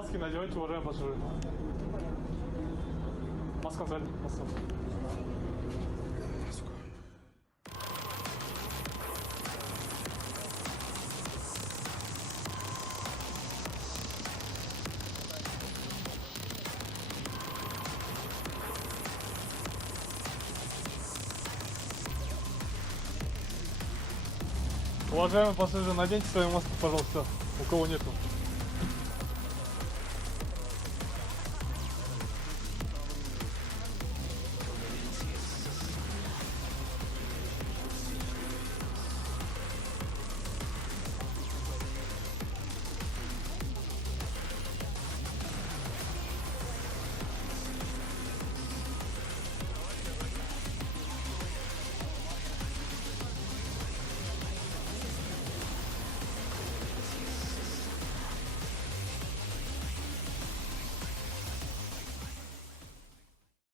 Маски надевайте, уважаемые пассажиры. Маска цель. Маска. Уважаемые пассажиры, наденьте свои маски, пожалуйста, у кого нету.